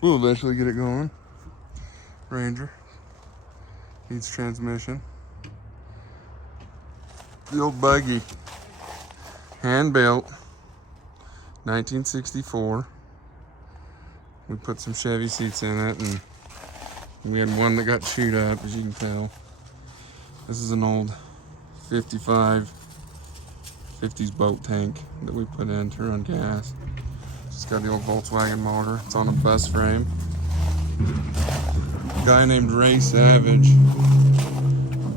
We'll eventually get it going. Ranger. Needs transmission. The old buggy. Hand built. 1964. We put some Chevy seats in it, and we had one that got chewed up, as you can tell. This is an old 50s boat tank that we put in to run gas. It's got the old Volkswagen motor. It's on a bus frame. A guy named Ray Savage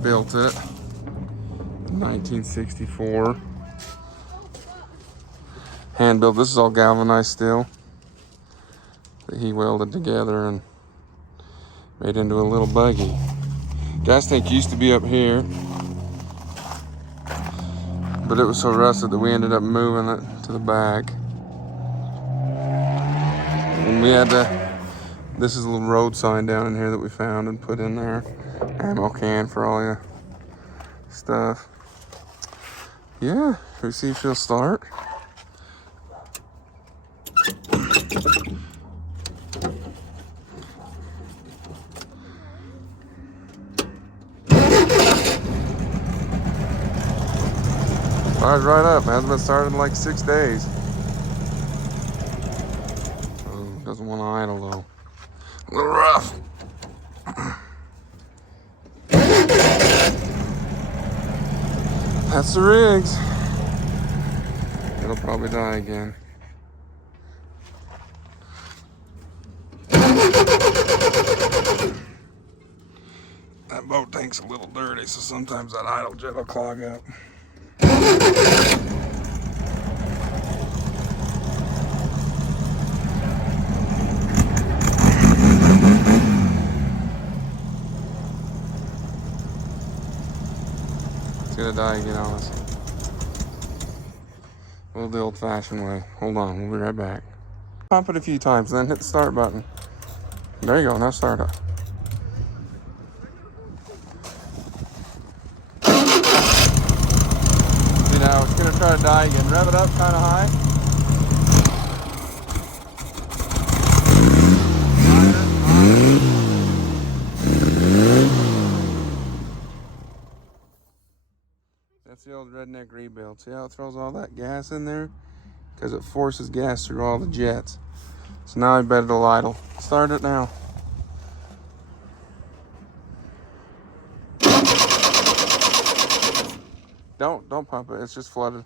built it in 1964. Hand built. This is all galvanized steel that he welded together and made into a little buggy. Gas tank used to be up here, but it was so rusted that we ended up moving it to the back. And we had to, this is a little road sign down in here that we found and put in there. Ammo can for all your stuff. Yeah, we see if she'll start. Fires right up. Hasn't been started in like 6 days. Oh, doesn't want to idle though. A little rough. That's the rigs. It'll probably die again. That boat tank's a little dirty, so sometimes that idle jet will clog up. It's gonna die again on us. We'll do the old-fashioned way. Hold on, we'll be right back. Pump it a few times, then hit the start button. There you go, now start it. Now it's gonna try to die again. Rev it up kind of high. That's the old redneck rebuild. See how it throws all that gas in there? Because it forces gas through all the jets. So now I bet it'll idle. Start it now. Don't pump it, it's just flooded.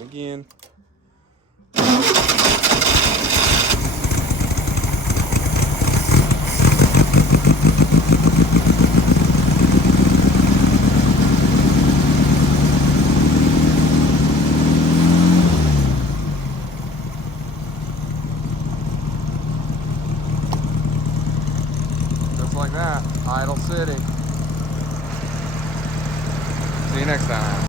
Again. Like that, Idle City. See you next time.